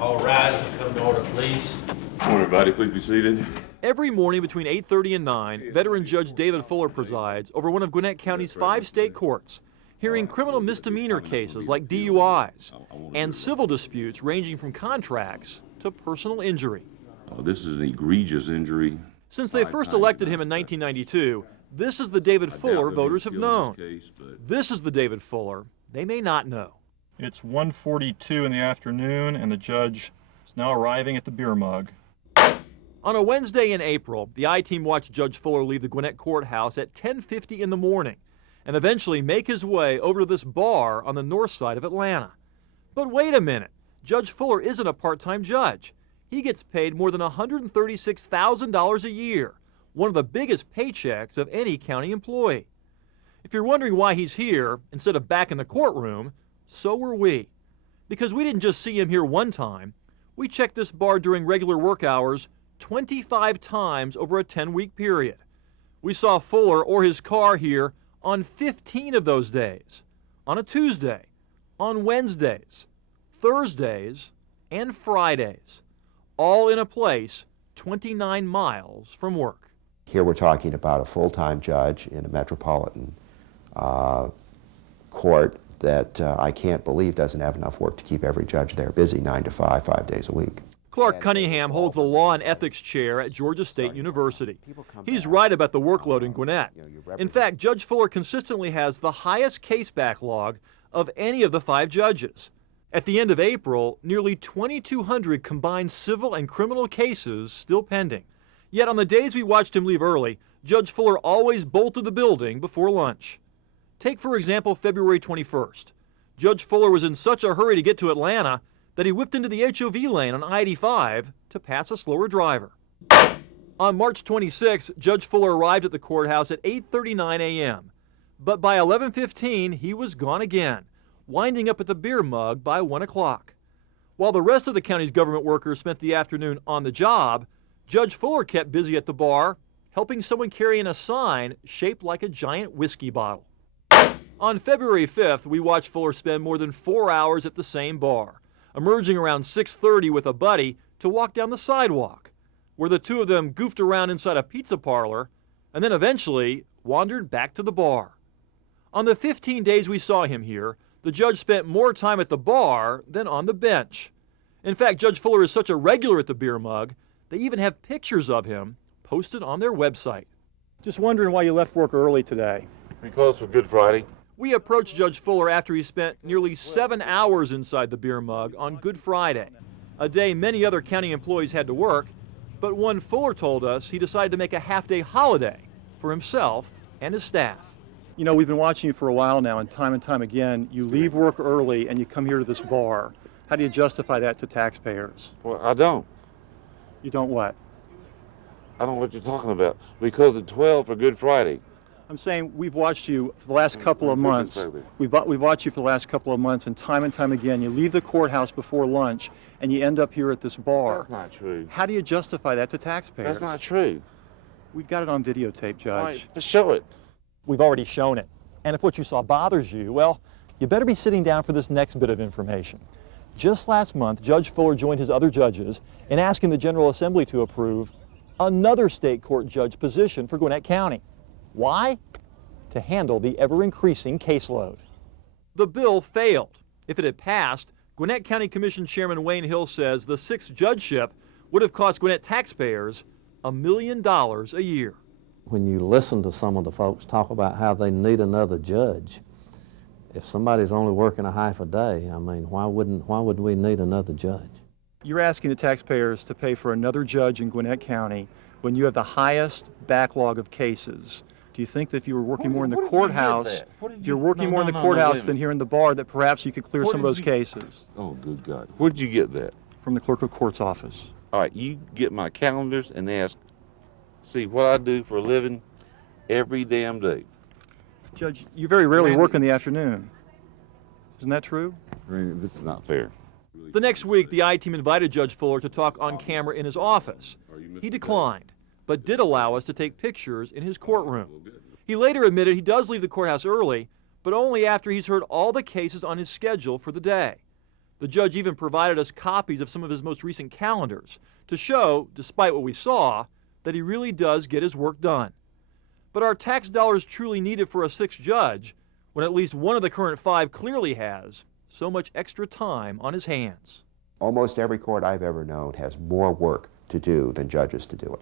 All rise and come to order, please. Good morning, everybody. Please be seated. Every morning between 8:30 and 9, veteran Judge David Fuller presides over one of Gwinnett County's 5 state courts, hearing criminal misdemeanor cases like DUIs and civil disputes ranging from contracts to personal injury. This is an egregious injury. Since they first elected him in 1992, this is the David Fuller voters have known. This is the David Fuller they may not know. It's 1:42 in the afternoon, and the judge is now arriving at the beer mug. On a Wednesday in April, the I-Team watched Judge Fuller leave the Gwinnett Courthouse at 10:50 in the morning and eventually make his way over to this bar on the north side of Atlanta. But wait a minute, Judge Fuller isn't a part-time judge. He gets paid more than $136,000 a year, one of the biggest paychecks of any county employee. If you're wondering why he's here instead of back in the courtroom, so were we. Because we didn't just see him here one time, we checked this bar during regular work hours 25 times over a 10-week period. We saw Fuller or his car here on 15 of those days, on a Tuesday, on Wednesdays, Thursdays, and Fridays, all in a place 29 miles from work. Here we're talking about a full-time judge in a metropolitan court that I can't believe doesn't have enough work to keep every judge there busy 9 to 5, 5 days a week. Clark Cunningham holds the Law and Ethics Chair at Georgia State University. He's right about the workload in Gwinnett. In fact, Judge Fuller consistently has the highest case backlog of any of the 5 judges. At the end of April, nearly 2,200 combined civil and criminal cases still pending. Yet on the days we watched him leave early, Judge Fuller always bolted the building before lunch. Take, for example, February 21st. Judge Fuller was in such a hurry to get to Atlanta that he whipped into the HOV lane on I-85 to pass a slower driver. On March 26, Judge Fuller arrived at the courthouse at 8:39 a.m. But by 11:15, he was gone again, winding up at the beer mug by 1 o'clock. While the rest of the county's government workers spent the afternoon on the job, Judge Fuller kept busy at the bar, helping someone carry in a sign shaped like a giant whiskey bottle. On February 5th, we watched Fuller spend more than 4 hours at the same bar, emerging around 6:30 with a buddy to walk down the sidewalk, where the two of them goofed around inside a pizza parlor and then eventually wandered back to the bar. On the 15 days we saw him here, the judge spent more time at the bar than on the bench. In fact, Judge Fuller is such a regular at the beer mug, they even have pictures of him posted on their website. Just wondering why you left work early today. We closed for Good Friday. We approached Judge Fuller after he spent nearly 7 hours inside the beer mug on Good Friday, a day many other county employees had to work, but one Fuller told us he decided to make a half-day holiday for himself and his staff. You know, we've been watching you for a while now, and time again, you leave work early and you come here to this bar. How do you justify that to taxpayers? Well, I don't. You don't what? I don't know what you're talking about. We closed at 12 for Good Friday. I'm saying we've watched you for the last couple of months. We've watched you for the last couple of months, and time again, you leave the courthouse before lunch, and you end up here at this bar. That's not true. How do you justify that to taxpayers? That's not true. We've got it on videotape, Judge. All right, let's show it. We've already shown it. And if what you saw bothers you, well, you better be sitting down for this next bit of information. Just last month, Judge Fuller joined his other judges in asking the General Assembly to approve another state court judge position for Gwinnett County. Why? To handle the ever-increasing caseload. The bill failed. If it had passed, Gwinnett County Commission Chairman Wayne Hill says the 6th judgeship would have cost Gwinnett taxpayers $1 million a year. When you listen to some of the folks talk about how they need another judge, if somebody's only working a half a day, I mean, why would we need another judge? You're asking the taxpayers to pay for another judge in Gwinnett County when you have the highest backlog of cases. Do you think that if you were working more in the courthouse, if you're working more in the courthouse than here in the bar, that perhaps you could clear some of those cases? Oh, good God. Where did you get that? From the clerk of court's office. All right, you get my calendars and see what I do for a living every damn day. Judge, you very rarely work in the afternoon. Isn't that true? Randy, this is not fair. The next week, the I-Team invited Judge Fuller to talk on camera in his office. He declined, but did allow us to take pictures in his courtroom. He later admitted he does leave the courthouse early, but only after he's heard all the cases on his schedule for the day. The judge even provided us copies of some of his most recent calendars to show, despite what we saw, that he really does get his work done. But are tax dollars truly needed for a sixth judge when at least one of the current 5 clearly has so much extra time on his hands? Almost every court I've ever known has more work to do than judges to do it.